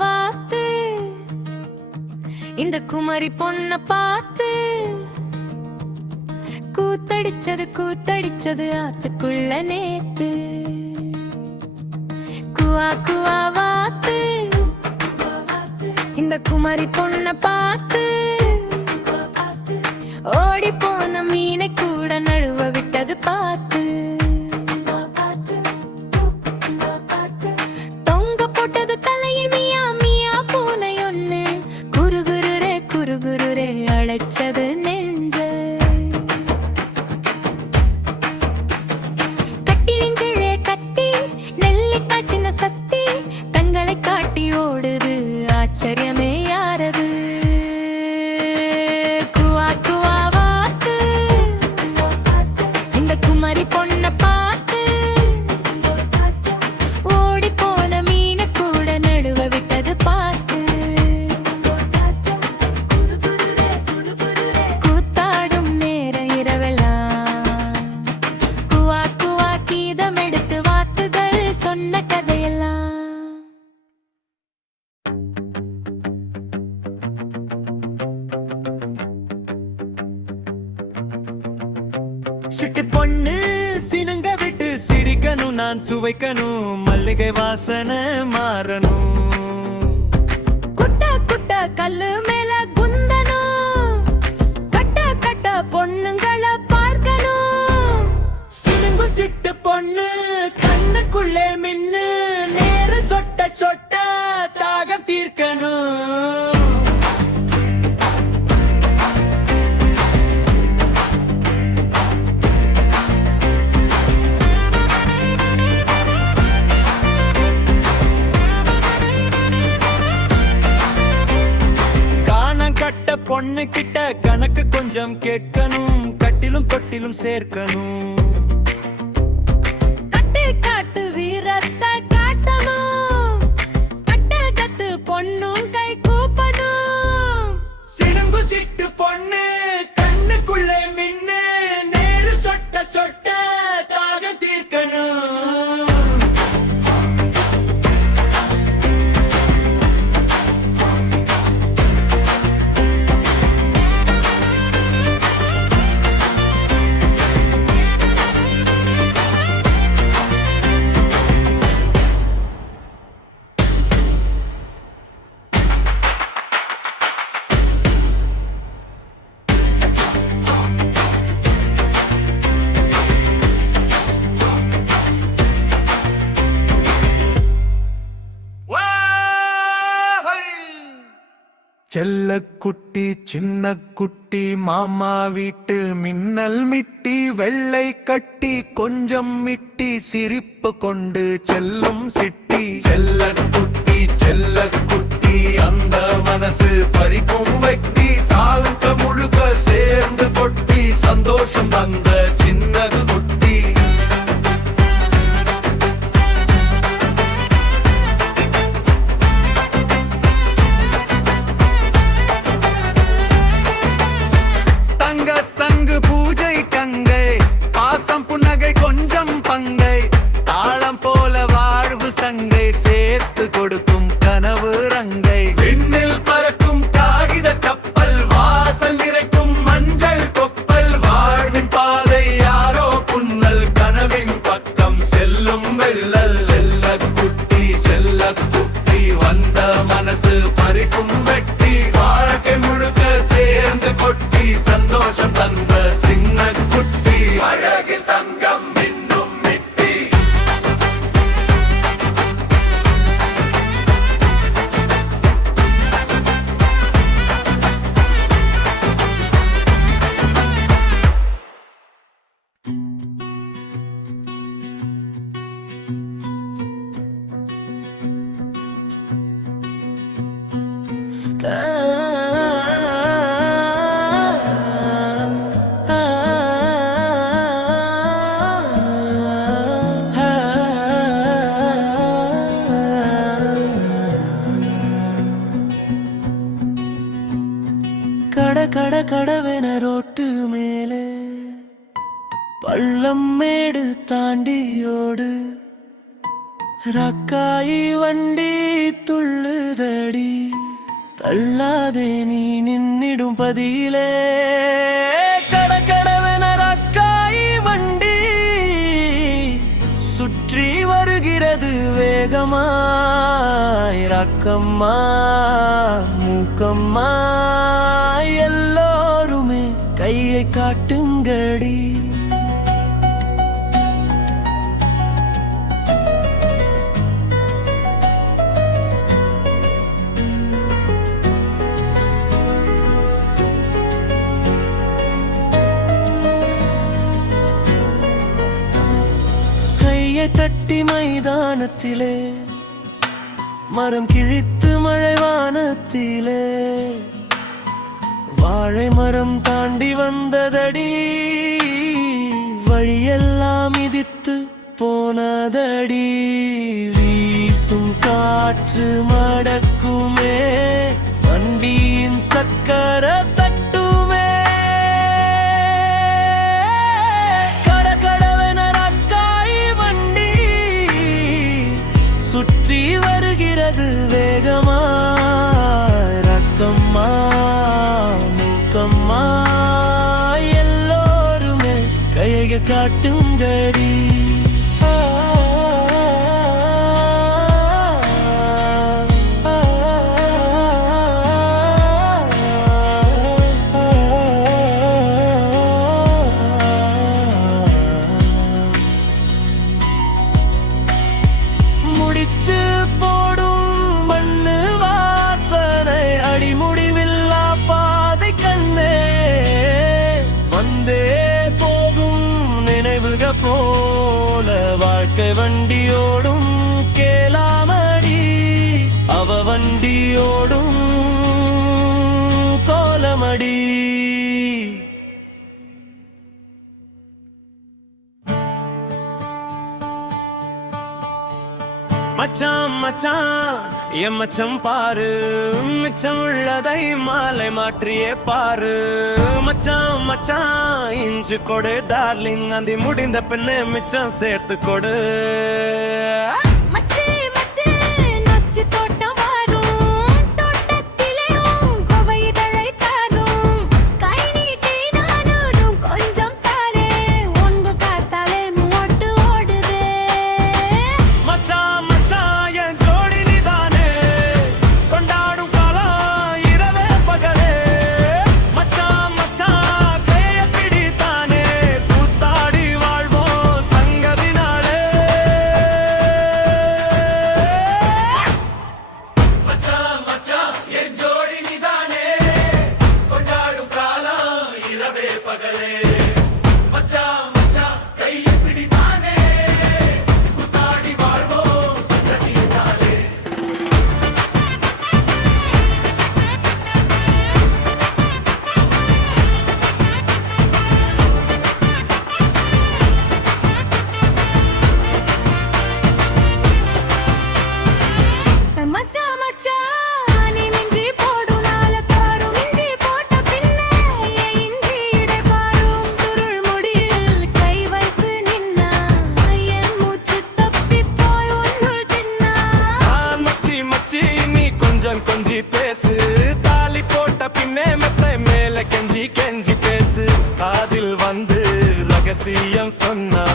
வாத்து இந்த குமரி பொண்ண பார்த்து கூத்தடிச்சது ஆத்துக்குள்ள நேத்து. குவா வாத்து இந்த குமரி பொண்ண பார்த்து ஓடி போன மீனை கூட நழுவ விட்டது பார்த்து. தொங்க போட்டது தலையை மியா மியா பூனை ஒண்ணு குருகுருரே அழைச்சது நெஞ்ச. கட்டிலிஞ்சே கட்டி நெல்லிக்காய் சின்ன சக்தி தங்களை காட்டி ஓடுது ஆச்சரியமே யாரது. குவா வாத்து இந்த குமரி பொண்ண பார்த்து ஓடி போன மீன கூட நடுவ விட்டது பார்த்து. கூத்தாடும் நேரம் இரவெல்லாம் குவா கீதம் எடுத்து வாத்துகள் சொன்ன கதையெல்லாம். சிட்டு பொண்ணு சினுங்க விட்டு சிரிக்கணும், நான் சுவைக்கணும், மல்லிகை வாசனை மாறணும். குட்ட கல்லு மேல குந்தணும், கட்ட பொண்ணுங்களை பார்க்கணும். சினுங்கு சிட்டு பொண்ணு கண்ணுக்குள்ளே மின்னு நேர சொட்ட தாகம் தீர்க்கணும். பொண்ணு கிட்ட கணக்கு கொஞ்சம் கேட்கணும், கட்டிலும் தொட்டிலும் சேர்க்கணும். காட்டு வீரத்தை காட்டணும், கட்டு பொண்ணும் கை கூப்பணும். சினுங்கு சிட்டு பொண்ணு கண்ணுக்குள்ளே மின்னு நேரு சொட்ட தாகம் தீர்க்கணும். செல்லக்குட்டி சின்ன குட்டி மாமா வீட்டு மின்னல் மிட்டி வெள்ளை கட்டி கொஞ்சம் மிட்டி சிரிப்பு கொண்டு செல்லும் சிட்டி. செல்லக்குட்டி அந்த மனசு பறிக்கும் வெட்டி தாழ்ந்த முழுக்க சேர்ந்து கொட்டி சந்தோஷம் தந்த சின்னது குட்டி. சங்கு பூஜை கங்கை பாசம் புன்னகை கொஞ்சம் பங்கை தாளம் போல வாழ்வு சங்கை சேர்த்து கொடுக்கும் கனவு ரங்கை. விண்ணில் பறக்கும் காகித கப்பல் வாசல் நிறைக்கும் மஞ்சள் கொப்பல் வாழ்வின் பாதை யாரோ புன்னல் கனவின் பக்கம் செல்லும் வெள்ளல். செல்லக்குட்டி வந்த மனசு பறிக்கும் வெட்டி வாழ்க்கை முழுக்க சேர்ந்து கொட்டி சந்தோஷம் தந்த சின்ன குட்டி. அழகில் தங்கம் இன்னும் மிட்டி. கடவென ரோட்டு மேலே பள்ளம் மேடு தாண்டியோடு ரக்காயி வண்டி துள்ளுதடி, தள்ளாதே நீ நின்னிடும் பதியிலே. கடகடவென ரக்காயி வண்டி சுற்றி வருகிறது வேகமாய். ரக்கம்மா மூக்கம்மா எல்லோருமே கையை காட்டுங்கடி. தட்டி மைதானத்திலே, மரம் கிழித்து மழைவானத்திலே, வாழை மரம் தாண்டி வந்ததடி, வழியெல்லாம் மிதித்து போனதடி. வீசும் காற்று மடக்குமே, வண்டியின் சக்கர தட்டுமே. சுற்றி வருகிறது வேகமாய். ரக்கம்மா மூக்கம்மா எல்லோருமே கையை காட்டுங்கடி. முடிச்சு போடும் மண்ணு வாசனை, அடிமுடிவில்லா பாதை கண்ணே. வந்தே போகும் நினைவுக போல வாழ்க்கை வண்டியோடும் கேளாமடி. அவ வண்டியோடும் கோலமடி. மச்சான் மச்சான் என் மச்சம் பாரு, மிச்சம் உள்ளதை மாலை மாற்றியே பாரு. மச்சான் மச்சான் இஞ்சு கொடு டார்லிங், அந்தி முடிந்த பின்னே மிச்சம் சேர்த்து கொடு. கொஞ்சி பேசு, தாலி போட்ட பின்னே மெத்தை மேல கெஞ்சி கெஞ்சி பேசு. காதில் வந்து ரகசியம் சொன்னா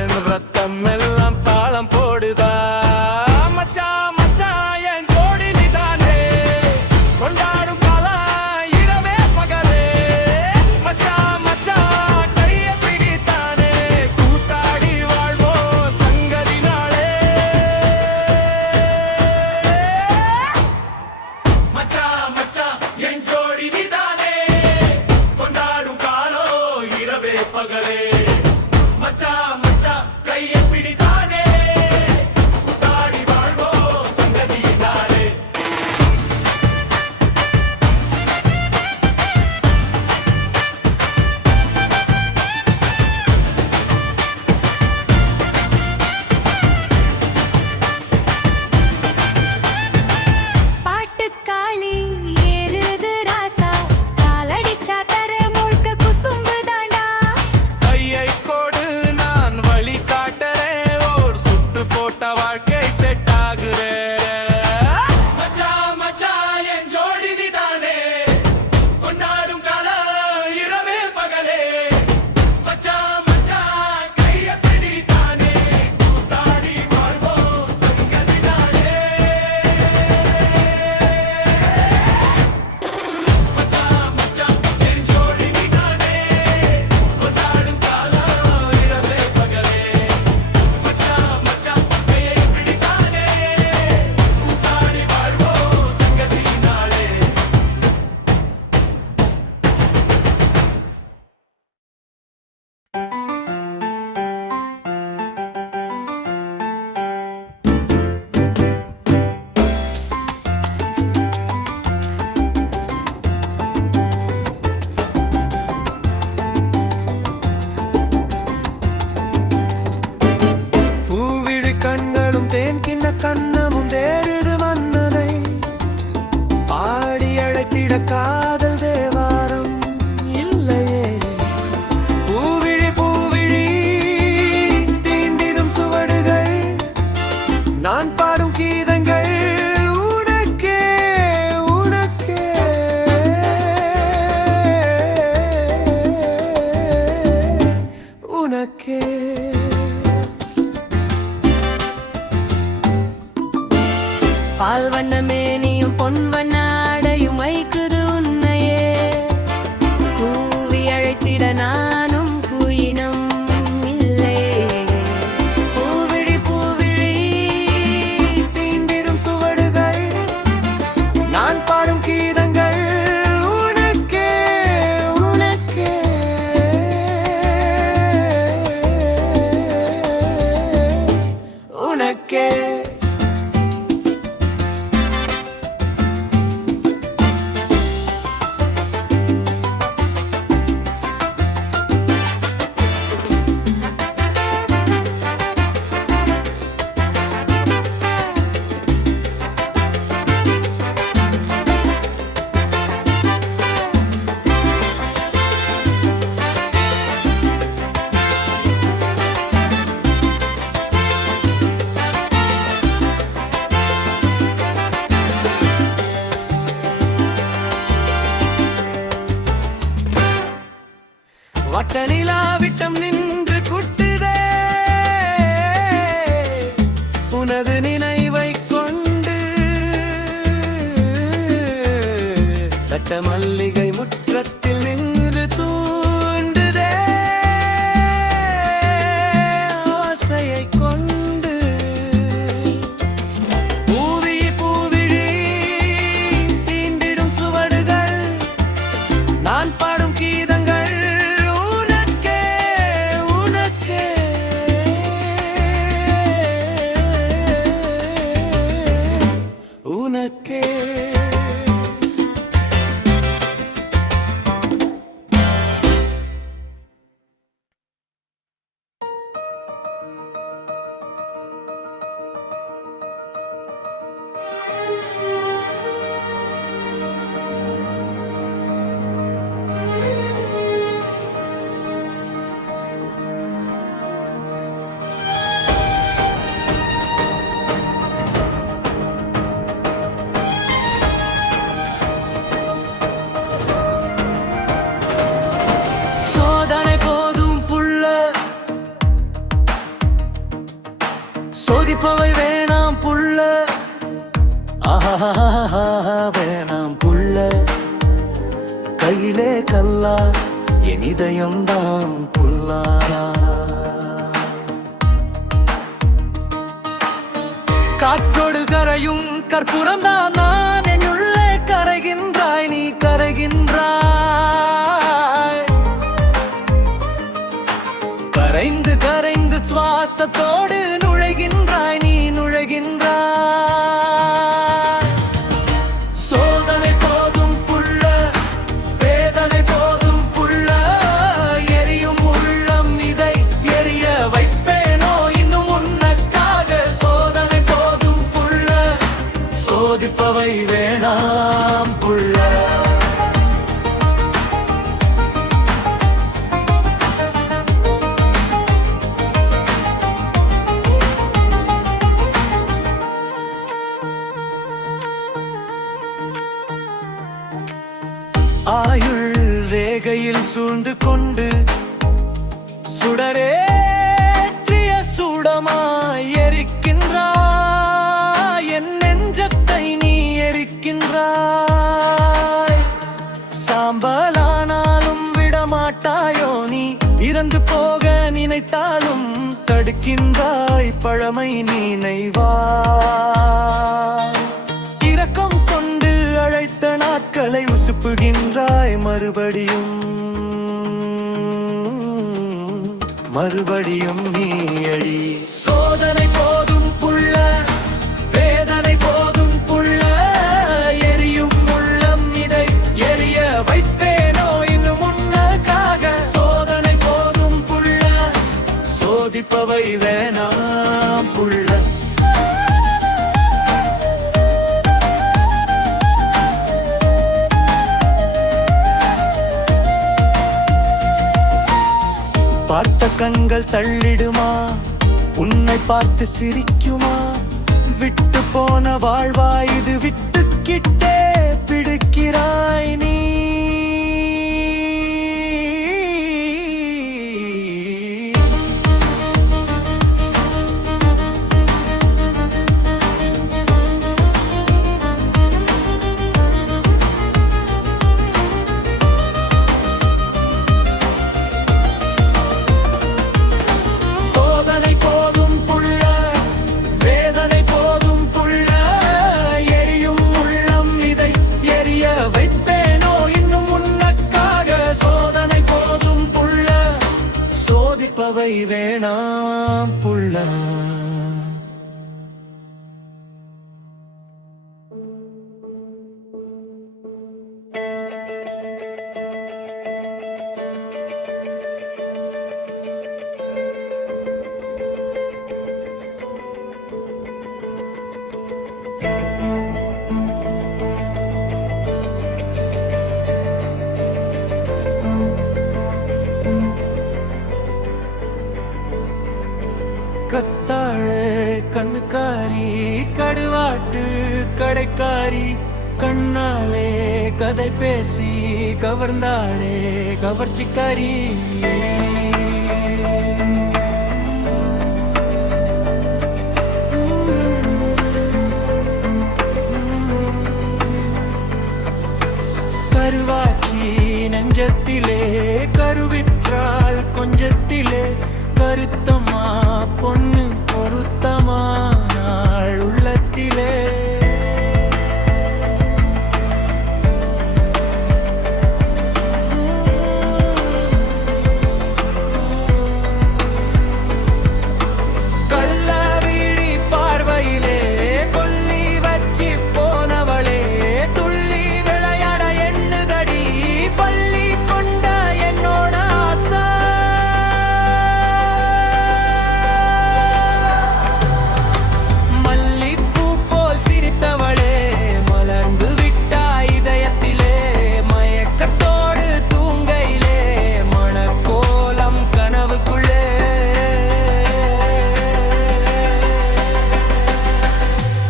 என் ரத்தம் எல்லாம் தாளம் போடுதா. மச்சா மச்சா என் ஜோடி நீதானே, கொண்டாடும் காலம் இரவே பகலே. மச்சா மச்சா கைய பிடித்தானே, கூத்தாடி வாழ்வோம் சங்கதி நாளே. மச்சா மச்சா என் ஜோடி நீதானே, கொண்டாடும் காலம் இரவே பகலே. மச்சா மச்சா கைய பிடித்தானே, கூத்தாடி வாழ்வோம் சங்கதி நாளே. பாட்டுக்காளி ஏறுது ராசா, காலடிச்சா தர முழுக்க குசும்பு தாண்டா. கையை கொடு நான் வழி காட்டுறேன், பால் வண்ணமே நீயும் பொன் வண்ண ஆடையும் வைக்குது உன்னையே கூவி அழைத்திட நானும் குயினம் இல்லை பூவிழி பூவிழி தீண்டிடும் சுவடுகள் நான் பாடும் கீதங்கள் உனக்கே உனக்கே உனக்கே வட்ட நிலா விட்டம் நின்று குட்டுதே உனது நினைவை கொண்டு தட்ட மல்லிகை முற்றத்தில் நின்று தூண்டுதே ஆசையை கொண்டு பூவி பூவிழி தீண்டிடும் சுவடுகள் நான் பாடும் கீதங்கள் உனக்கே சோதிப்பவை வேணாம் புள்ள வேணாம் புள்ள கையிலே கல்லா என் இதயம் தான் புல்லா காற்றோடு கரையும் கற்பூரம் தான் நான் என் உள்ளே கரைகின்றாய் நீ கரைகின்றாய் கரைந்து கரைந்து சுவாசத்தோடு நுழைகின்றாய் நீ நுழைகின்றாய் சோதனை போதும் புள்ள வேதனை போதும் புள்ள எரியும் உள்ளம் இதை எரிய வைப்பேனோ இன்னும் உனக்காக சோதனை போதும் புள்ள சோதிப்பவை வேணாம் புள்ள ஆயுள் ரேகையில் சூழ்ந்து கொண்டு சுடரேற்றிய சூடமாய் எரிக்கின்றாய் என் நெஞ்சத்தை நீ எரிக்கின்றாய் சாம்பலானாலும் விடமாட்டாயோ நீ இறந்து போக நினைத்தாலும் தடுக்கின்றாய் பழமை நினைவாய் இரக்கம் கொண்டு அழைத்த நாட்களை உசுப்புகின்றாய் மறுபடியும் மறுபடியும் நீயடி சோதனை போதும் புள்ள வேதனை போதும் புள்ள எரியும் உள்ளம் இதை எரிய வைப்பேனோ இன்னும் உனக்காக சோதனை போதும் புள்ள சோதிப்பவை வேணாம் புள்ள பார்த்த கண்கள் தள்ளிடுமா உன்னை பார்த்து சிரிக்குமா விட்டு போன வாழ்வா இது விட்டுக்கிட்டே பிடிக்கிறாய் நீ கத்தாழே கண்ணுக்காரி கடுவாட்டு கடைக்காரி கண்ணாலே கதை பேசி கவர்ந்தாளே கவர்ச்சிக்காரி கருவாச்சி நெஞ்சத்திலே கருவிற்றால் கொஞ்சத்திலே கருத்தம்மா பொண்ணு பொருத்தமானாள் உள்ளத்திலே கள்ளவிழி பார்வையிலே கொல்லி வச்சி போனவளே துள்ளி விளையாட என்னதடி பள்ளி கொண்ட என்னோட ஆசை மல்லிப்பூ போல் சிரித்தவளே மலர்ந்து விட்டாய் இதயத்திலே மயக்கத்தோடு தூங்கையிலே மணக்கோலம் கனவுக்குள்ளே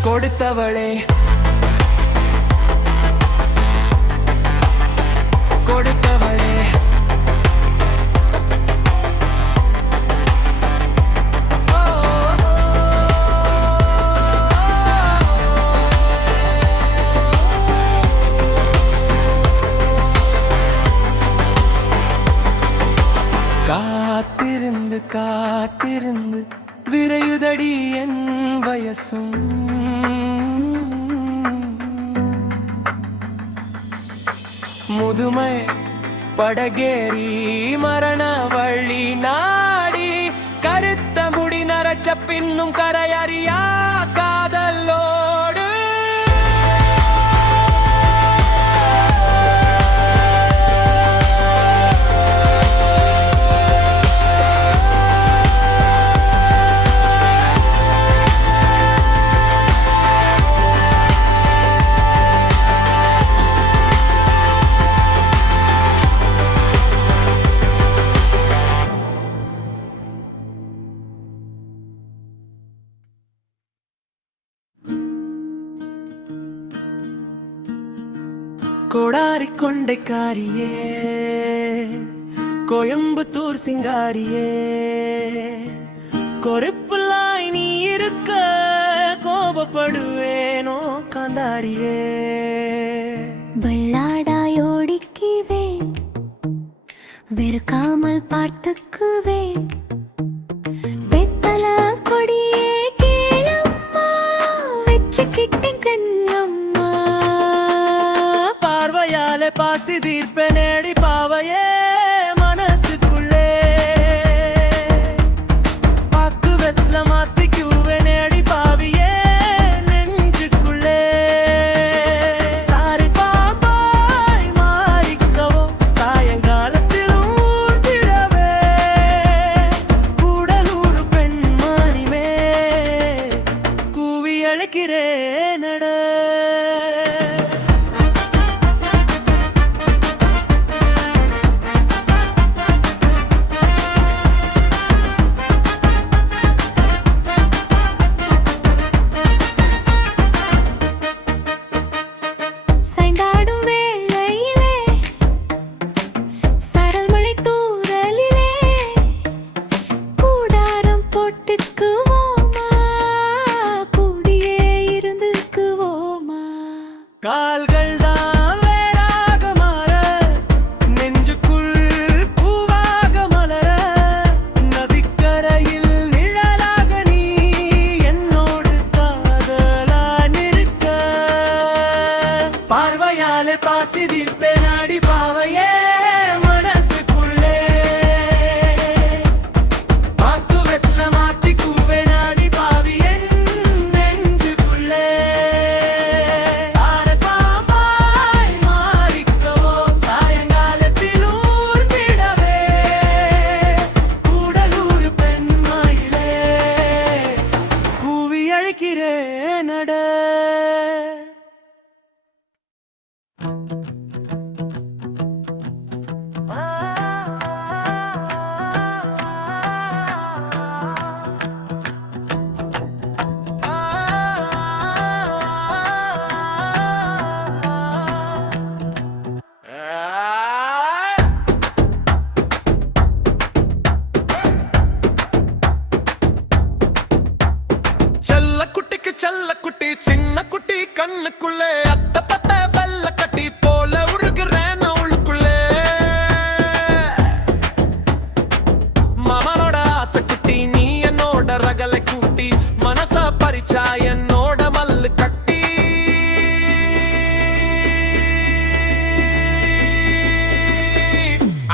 கொடுத்தவளே கொடுத்தவளே காத்திருந்து காத்திருந்து விரையுதடி என் வயசும் முதுமை படகேறி மரண வழி நாடி கருத்த முடி நரச்ச பின்னும் கரையறியா காதலோடு கோடாரி கொண்டைக்காரியே கோயம்புத்தூர் சிங்காரியே கொருப்புலாய் நீ இருக்க கோபப்படுவேனோ காந்தாரியே வெள்ளாடாயோடிக்குவேன் வெறுக்காமல் பார்த்துக்குவேன் வெத்தல கொடியே கேளம்மா வச்சுக்கிட்டேன் கண்ணம்மா பார்வையாலே பாசி தீர்ப்ப நேடி பாவையே மனசுக்குள்ளே பாக்கு வெத்தல மாத்திக்குவே நேடி பாவியே நெஞ்சுக்குள்ளே சாரி பாம்பாய் மாறிக்கவோ சாயங்காலத்திலும் ஊர்ந்திடவே கூடலூர் பெண்மானிமே கூவி அழைக்கிறேன் நட சைந்தாடும் வேளையிலே சரல் மழை தூறலிலே கூடாரம் போட்டுக்குவோமா கூடியே இருந்துக்குவோமா கால்கள் தான் வேறாக மாற நெஞ்சுக்குள் பூவாக மலர நதிக்கரையில் நிழலாக நீ என்னோடு காதலா நிற்க பார்வையாலே பாசி தீர்ப்பே நாடி பாவையே மனசுக்குள்ளே பாக்கு வெத்தல மாத்தி கூவே நாடி பாவி என் நெஞ்சுக்குள்ளே சார பாம்பாய் மாறிக்கவோ சாயங்காலத்தில் ஊர்ந்திடவே கூடலூர் பெண்மாயிலே கூவி அழைக்கிறேன் நட உள்ளுக்குள்ளே அத்த பத்த வெள்ள கட்டி போல உருகுறேன் உள்ளுக்குள்ளே மாமனோட ஆசை குட்டி நீ என்னோட ரகலை கூட்டி மனச பறிச்சா என்னோட மல்லு கட்டி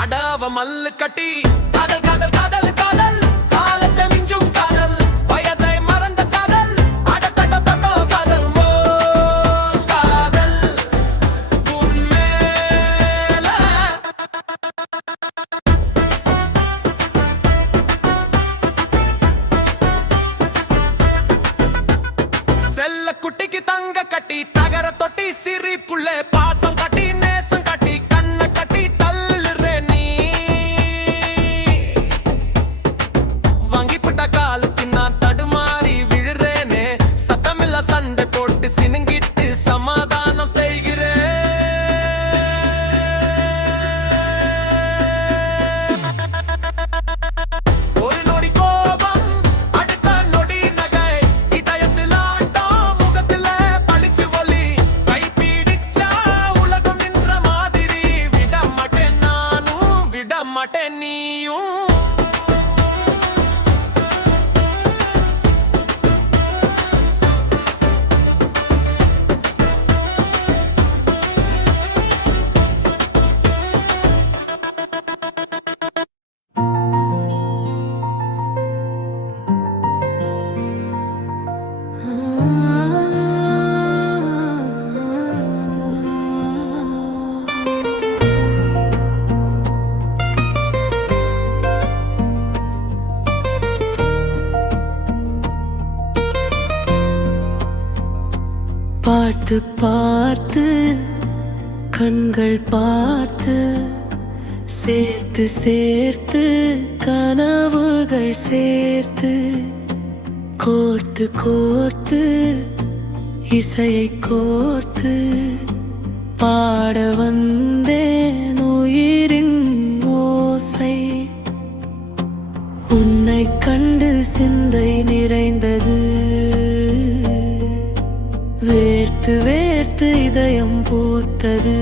அடாவ மல்லு கட்டி காதல் காதல் காதல் காதல் காலத்தை மிஞ்சும் காதல் வயதை மறந்த காதல் அடட்டோ காதல் மோ காதல் உன்மேல செல்ல குட்டிக்கு தங்க கட்டி தகர தொட்டி சிரிப்புள்ளே பாசம் கட்டி நேசம் கட்டி கண்ண கட்டி தள்ளுறே நீ வாங்கிப்பட்ட காலுக்கு நான் தடுமாறி விழுறேனே சத்தமில்ல சண்டை போட்டு சினுங்கிட்டு சமாதானம் செய்கிறேன் ஒரு நொடி கோபம் அடுத்த நொடி நகை இதயத்தில் ஆட்டம் முகத்தில் பளிச்சு ஒளி கை பிடிச்சா உலகம் நின்ற மாதிரி விட மாட்டேன் நானும் விட மாட்டேன் நீயும் பார்த்து பார்த்து கண்கள் பார்த்து சேர்த்து சேர்த்து கனவுகள் சேர்த்து கோர்த்து கோர்த்து இசையை கோர்த்து பாட வந்தேன் உயிரின் ஓசை உன்னை கண்டு சிந்தை நிறைந்தது வேர்த்து வேர்த்து இதயம் பூத்தது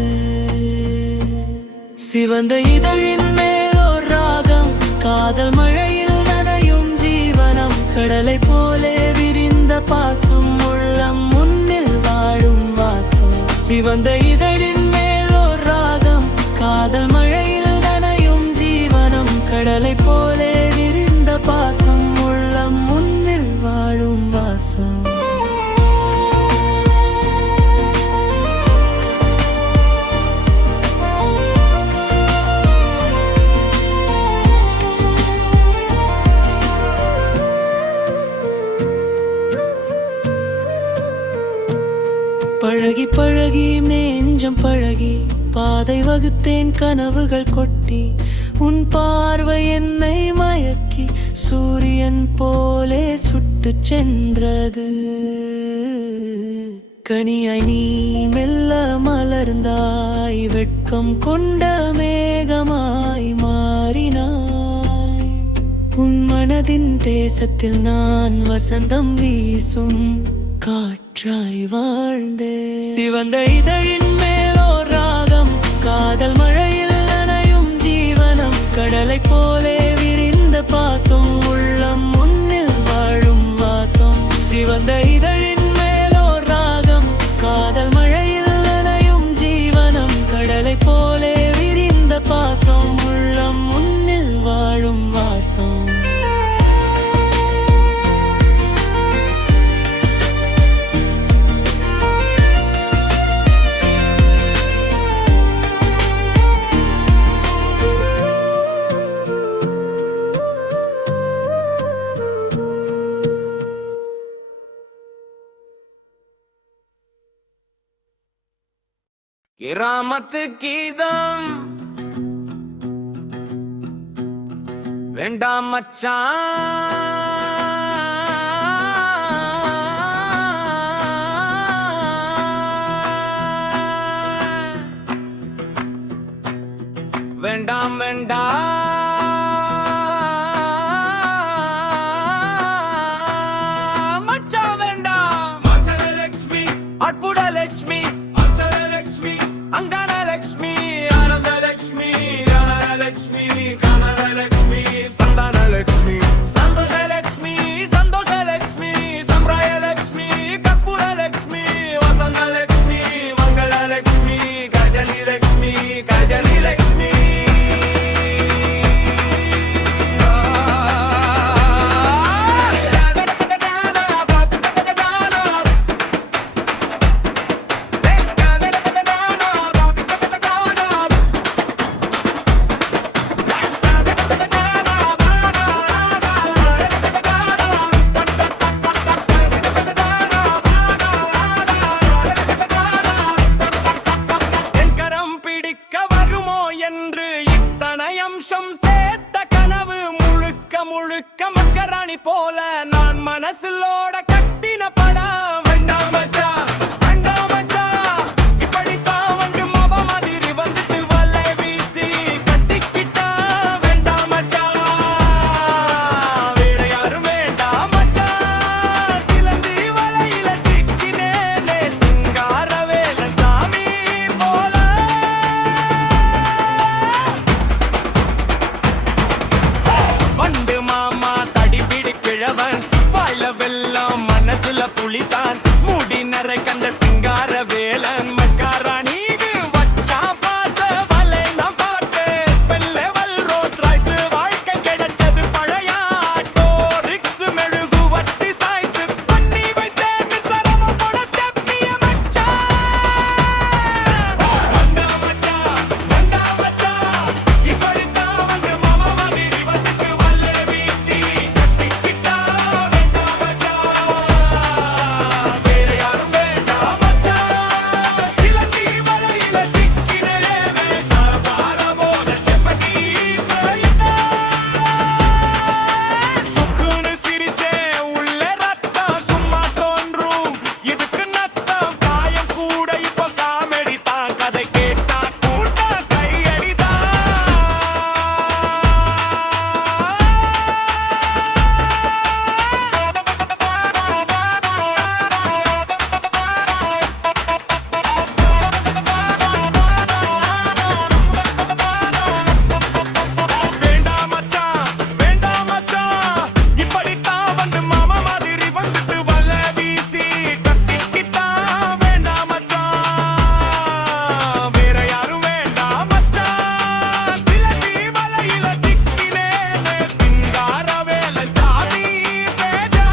சிவந்த இதழின் மேல் ஒரு ராகம் காதல் மழையில் நனையும் ஜீவனம் கடலை போலே விரிந்த பாசம் உள்ளம் முன்னில் வாழும் வாசம் சிவந்த இதழின் மேல் ஒரு ராகம் காதல் மழையில் நனையும் ஜீவனம் கடலை போலே விரிந்த பாசம் உள்ளம் முன்னில் வாழும் வாசம் பழகி பழகி நெஞ்சம் பழகி பாதை வகுத்தேன் கனவுகள் கொட்டி உன் பார்வை என்னை மயக்கி சூரியன் போலே சுட்டு சென்றது கனியாய் நீ மெல்ல மலர்ந்தாய் வெட்கம் கொண்ட மேகமாய் மாறினாய் உன் மனதின் தேசத்தில் நான் வசந்தம் வீசும் காற்றாய் வாழ்ந்தே சிவந்த இதழின் மேலோ ராகம் காதல் மழையில் நனையும் ஜீவனம் கடலை போலே விரிந்த பாசம் உள்ளம் முன்னில் வாழும் வாசம் சிவந்த இதழின் மேலோ ராகம் காதல் மழையில் நனையும் ஜீவனம் கடலை போலே விரிந்த பாசம் உள்ளம் முன்னில் வாழும் வாசம் கிராமத்து கீதம் வேண்டாம் மச்சான் வேண்டாம் வேண்டாம் மச்சான் வேண்டாம் மச்சான் லட்சுமி அற்புத லட்சுமி வசூலோட கட்டின படம் வேண்டாம் மச்சான் வேண்டாம் மச்சான் இப்படித்தான் வந்து மொப மாதிரி வந்துட்டு வலை வீசி கட்டிக்கிட்டா வேண்டாம் மச்சான் வேற யாரும் வேண்டாம் மச்சான் சிலந்தி வலையில சிக்கினேனே சிங்கார வேலன் சாமி போல வண்டு மாமா தடிபிடி கிழவன் வாயில வெல்லம் மனசுல புலிதான் மூடி நிறை கண்ட சிங்கார வேலன் மக்காராணிக்கு வச்சா பாச வலை நான் பார்த்தேன் பெல்லெவல் ரோஸ் ரைஸ் வாழ்க்கை கிடைச்சது பழைய ஆட்டோ ரிக்ஸ் மெழுகு வட்டி சாய்ஸ் பண்ணி வைத்தேன் சரம போட ஸ்டெப்னிய மச்சான் வண்டா மச்சான் இப்படித்தான் வந்து மாமா மாதிரி வந்துட்டு வல்லே வீசி கட்டிக்கிட்டா வேண்டாம் மச்சான் வேற யாரும் வேண்டாம் மச்சான் சிலந்தி வலையில சிக்கினேனே சரபார போல செப்படி போயிட்டா சுக்குன்னு சிரிச்சே உள்ள ரத்தம் சும்மா தோன்றும் இதுக்கு நத்தம் காயம் கூட இப்போ காமெடி தான் கதை கேட்டா கூட்டா கையடிதான் வேண்டாம் மச்சான் இப்படித்தான் வந்து மாமா மாதிரி வந்துட்டு வலை வீசி கட்டிக்கிட்டா வேண்டாம் மச்சான் வேற யாரும் வேண்டாம் மச்சான் சிலந்தி வலையில சிக்கினேனே சிங்கார வேலன் சாமி பேஜா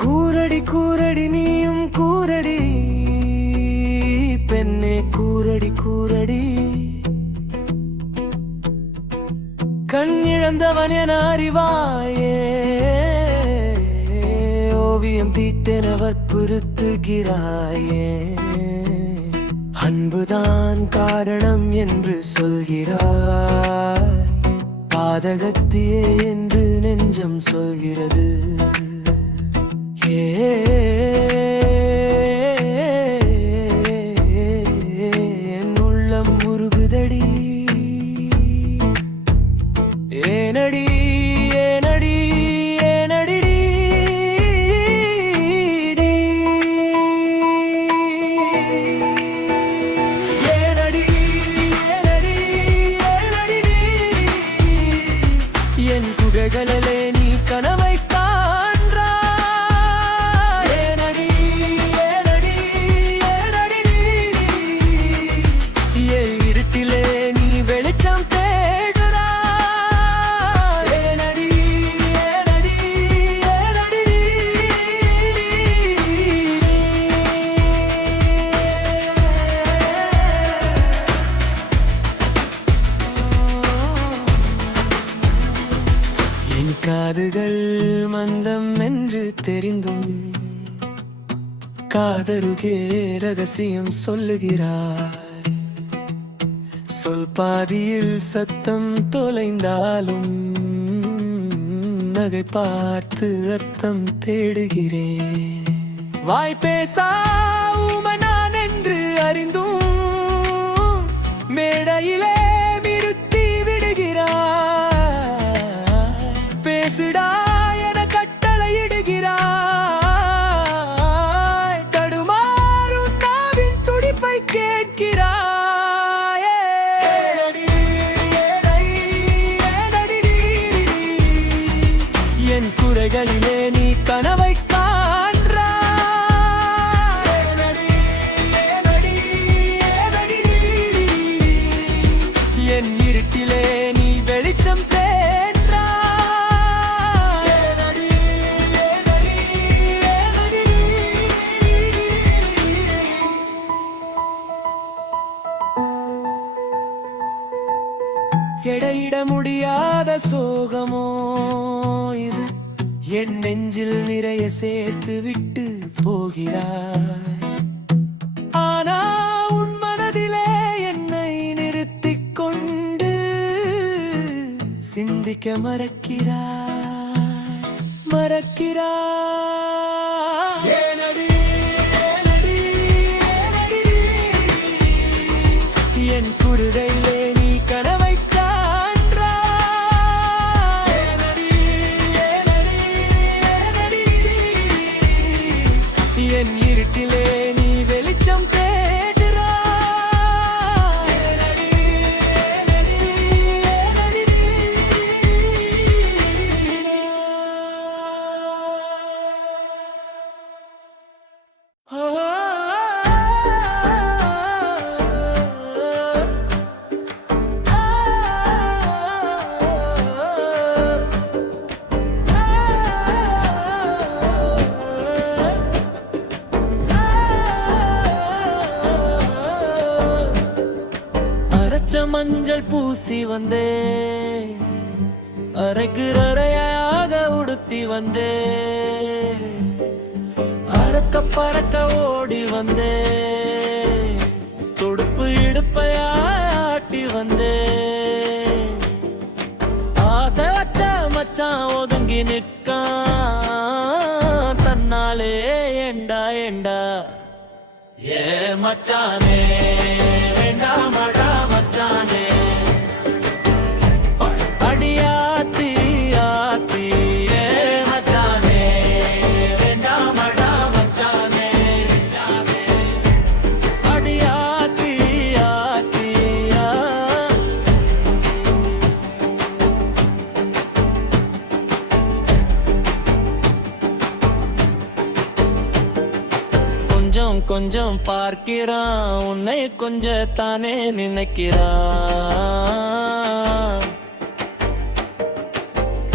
கூரடி கூரடி நீயும் கூரடி பெண்ணே கூரடி கூரடி கண் இழந்தவன் என அறிவாயே ஓவியம் தீட்டென வற்புறுத்துகிறாயே அன்புதான் காரணம் என்று சொல்கிறாய் பாதகத்தியே என்று நெஞ்சம் சொல்கிறது என் உள்ளம் முருகுதடி ஏனடி ஏனடி ஏனடிடி ஏனடி ஏனடி ஏனடிடி என் குகைகளிலே நீ கனவை காண்றாய் ஏனடி ஏனடி ஏனடிடி என் இருட்டிலே நீ வெளிச்சம் தேடுறாய் ஏனடி ஏனடி ஏனடிடி என் காதுகள் மந்தம் என்று தெரிந்தும் காதருகே ரகசியம் சொல்லுகிறாய் சொல் பாதியில் சத்தம் தொலைந்தாலும் நகை பார்த்து அர்த்தம் தேடுகிறேன் வாய் பேசா ஊமை நான் என்று அறிந்தும் மேடையிலே நிறுத்தி விடுகிறாய் பேசுடா என கட்டளையிடுகிறாய் தடுமாறும் நாவின் துடிப்பை கேட்கிறாய் ஏனடி, ஏனடி, ஏனடிடி? என் குறைகளிலே நீ கனவை காண்றாய் எடையிட முடியாத சோகமோ இது, என் நெஞ்சில் நிறைய சேர்த்து விட்டு போகிறாய். ஆனா உன் மனதிலே என்னை நிறுத்திக் கொண்டு சிந்திக்க மறக்கிறாய். ஏனடி, ஏனடி, ஏனடி, என் குருடையிலே நீ கனவை காண்றாய். ஏனடி, ஏனடி, ஏனடி, என் இருட்டிலே நீ வெளிச்சம் தேடுறாய். ஏனடி, ஏனடி, ஏனடி. அரைச்ச மஞ்சள் பூசி வந்தே, அரைக்கு அறையாக உடுத்தி வந்தே, அறக்க பறக்க ஓடி வந்தே, தொடுப்பு இடுப்பையாட்டி வந்தே, ஆசை வச்ச மச்சான் ஒதுங்கி நிற்கான் தன்னாலே. ஏண்டா ஏண்டா ஏ மச்சானே, வேண்டாமடா மச்சானே, அடியாத்தி ஆத்தி. ஏ மச்சானே, வேண்டாமடா மச்சானே, அடியாத்தி ஆத்தி. கொஞ்சம் கொஞ்சம் பார்க்கிறான் உன்னை கொஞ்சத்தானே நினைக்கிறான்.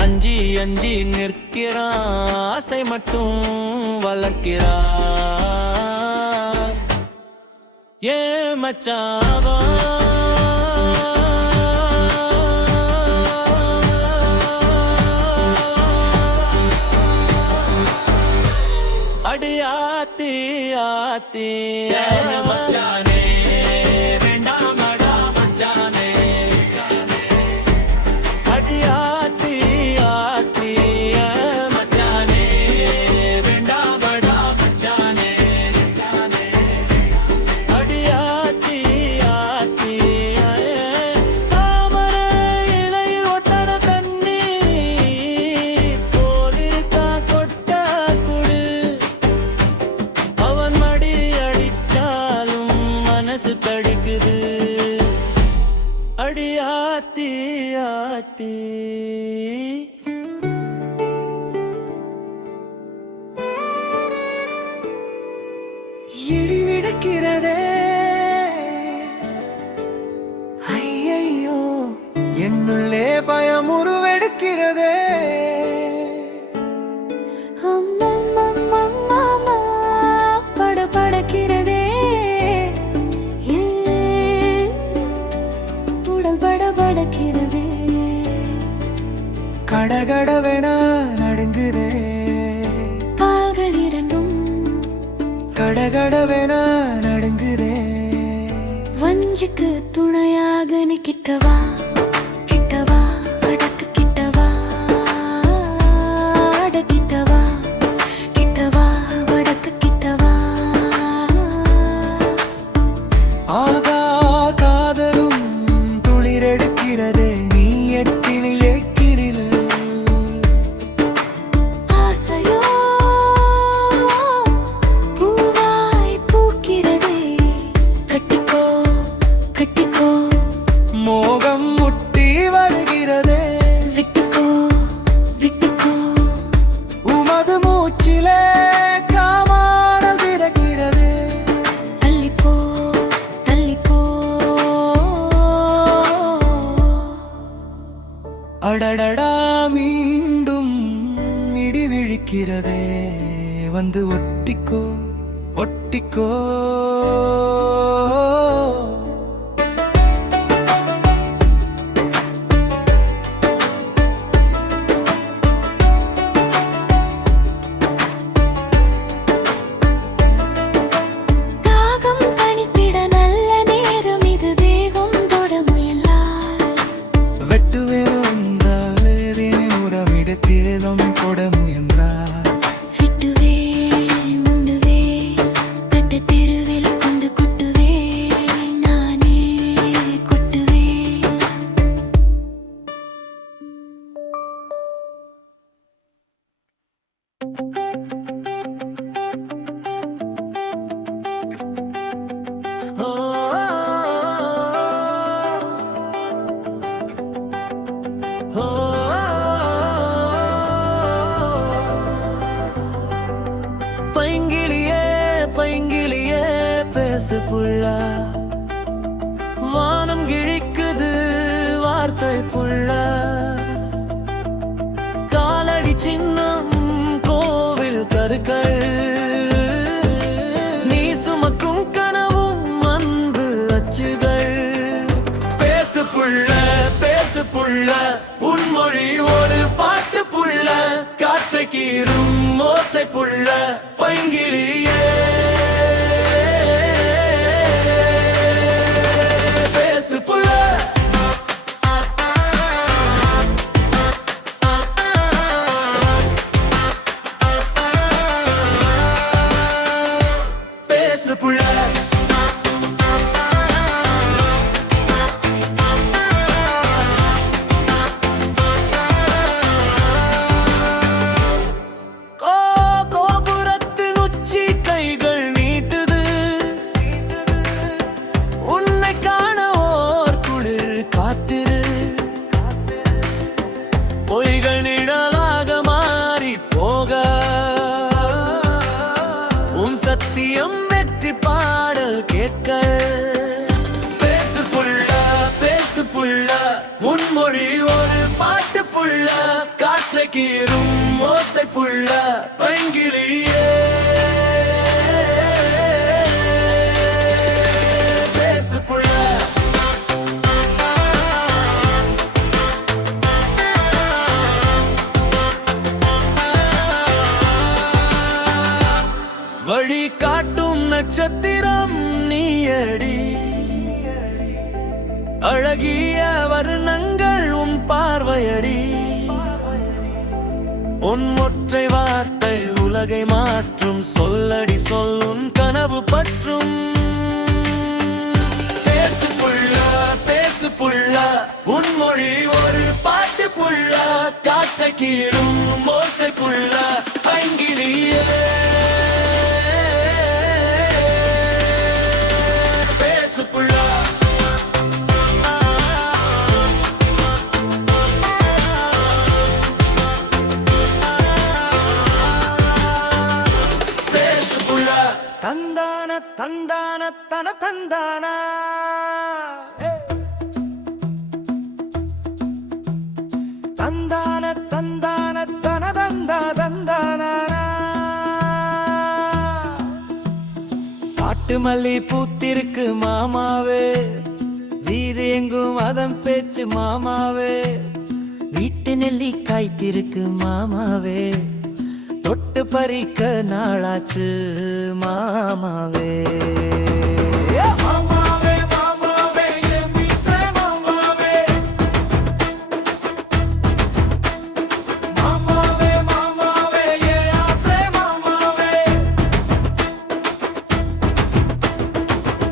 அஞ்சி அஞ்சி நிற்கிறான், ஆசை மட்டும் வளர்க்கிறான். ஏ மச்சாவா அடியாத்தி ஆத்தி. மச்சானே, வேண்டாமடா மச்சானே, அடியாத்தி ஆத்தி. மச்சானே, வேண்டாமடா மச்சானே, அடியாத்தி ஆத்தி. தாமரை இலையில் ஒட்டற தண்ணி போலிருக்கா கொட்ட குடு, அவன் மடி அடிச்சாலும் மனசு தடுக்குது. அடியாத்தி ஆத்தி. இடி விடுக்கிறதே ஐயையோ, என்னுள்ளே பயம் உருவெடுக்கிறதே. அம்மம்மம்மம்மம்மா, படபடக்கிறதே, உடல் படபடக்கிறதே. கடகடவென நடுங்குதே, கால்கள் இரண்டும் கடகடவென நடுங்குதே. வஞ்சிக்கு துணையாக நீ கிட்டவா கிட்டவா, அடக்கு கிட்டவா அட கிட்டவா கிட்டவா, வடக்கு கிட்டவா. ஆகா காதலும் துளிரெடுக்கிறதே, நீ எட்டினில் எக்கினில். ஆசையோ பூவாய் பூக்கிறதே, கட்டிக்கோ கட்டிக்கோ, மோகம் முட்டி வருகிறதே, விட்டுக்கோ விட்டுக்கோ. உமது மூச்சிலே காமானம் திறக்கிறதே. தள்ளிப்போ தள்ளிப்போ. அடடடா மீண்டும் இடி விழிக்கிறதே, வந்து ஒட்டிக்கோ ஒட்டிக்கோ. பேசு புள்ள. வானம் கிழிக்குது வார்த்தை புள்ள. காலடி சின்னம் கோவில் கருக்கள். நீ சுமக்கும் கனவும் அன்பு அச்சுகள். பேசு புள்ள பேசு புள்ள, உன்மொழி ஒரு பாட்டு புள்ள. காற்றை கீறும் ஓசை புள்ள, பைங்கிளியே பேசு புள்ள. பேசு புள்ள. கோபுரத்தின் உச்சி கைகள் நீட்டுது. உன்னை காண ஓர் குளிர் காத்திரு. பொய்கள் நிழலாக மாறி போக, உன் சத்தியம் வெற்றி பாடல் கேட்க. பேசு புள்ள பேசு புள்ள, உன்மொழி ஒரு பாட்டு புள்ள. காற்றை கீறும் ஓசை புள்ள, பைங்கிளியே பேசு புள்ள. வழி காட்டும் நட்சத்திரம் நீயடி. அழகிய வர்ணங்கள் உன் பார்வையடி. உன் ஒற்றை வார்த்தை உலகை மாற்றும். சொல்லடி சொல் உன் கனவு பற்றும். பேசு புள்ள பேசு புள்ள, உன்மொழி ஒரு பாட்டு புள்ள. காற்றை கீழும் ஓசை புள்ள, பைங்கிளியே பேசு புள்ள. தந்தான தந்தான தன தந்தானா. தந்தான தந்தான தன தந்தா தந்தானா. காட்டு மல்லி பூத்திருக்கு மாமாவே. வீதி எங்கும் அதன் பேச்சு மாமாவே. வீட்டு நெல்லி காய்த்திருக்கு மாமாவே. தொட்டு பறிக்க நாளாச்சு மாமாவே. மாமாவே மாமாவே என் மீசை மாமாவே. மாமாவே மாமாவே என் ஆசை மாமாவே.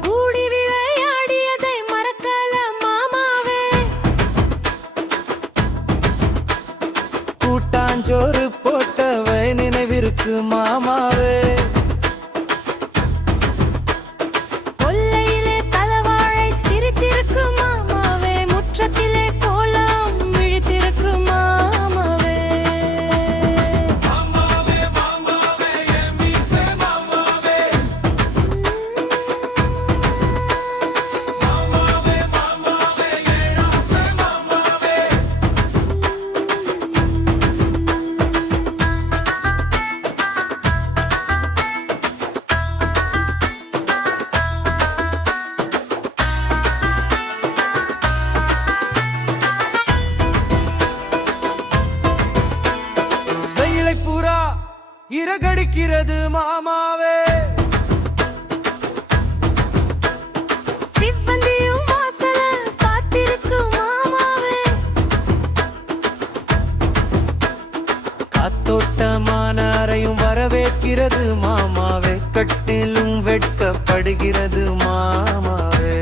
கூடி விளையாடியதை மறக்கல மாமாவே. கூட்டாஞ்சோறு போட்டவை நினைவிருக்கு மாமாவே. கொல்லையிலே தலவாழை சிரித்திருக்கு மாமாவே. முற்றத்திலே கோலம் விழித்திருக்கு மாமாவே. மாமாவே மாமாவே என் மீசை மாமாவே. மாமாவே மாமாவே என் ஆசை மாமாவே. வெயிலை பூரா இறகடிக்கிறது மாமாவே. சிவந்தியும் வாசல காத்திருக்கு மாமாவே. காத்தோட்டமான அறையும் வரவேற்கிறது மாமாவே. கட்டிலும் வெட்கப்படுகிறது மாமாவே.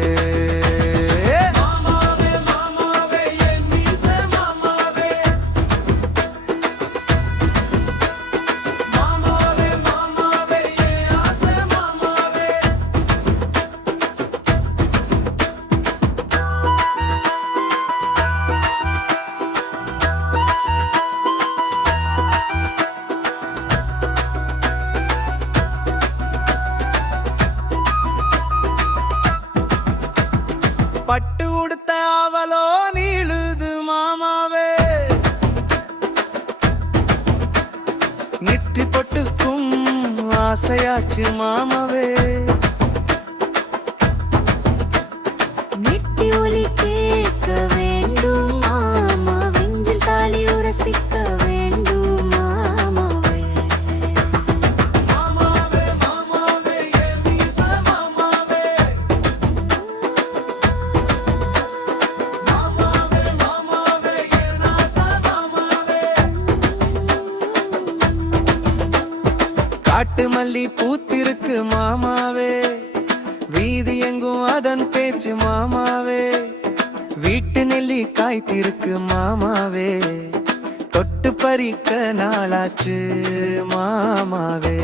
மாமாவே மாமாவே என் மீசை மாமாவே. மாமாவே மாமாவே என் ஆசை மாமாவே. பட்டு உடுத்த அவளோ நீளுது மாமாவே நெற்றி பொட்டுக்கும் ஆசையாச்சு மாமாவே நெட்டி ஒலி கேட்க வேண்டும் மாமா வெஞ்சில் தாலி உரசிக்க வேண்டும் மாமாவே மாமாவே மாமாவே ஏன் மீச மாமாவே மாமாவே மாமாவே ஏன் ஆசை மாமாவே காட்டு மல்லி பூத்திருக்கு மாமாவே வீதி எங்கும் அதன் பேச்சு மாமாவே வீட்டு நெல்லி காய்த்திருக்கு மாமாவே தொட்டு பறிக்க நாளாச்சு மாமாவே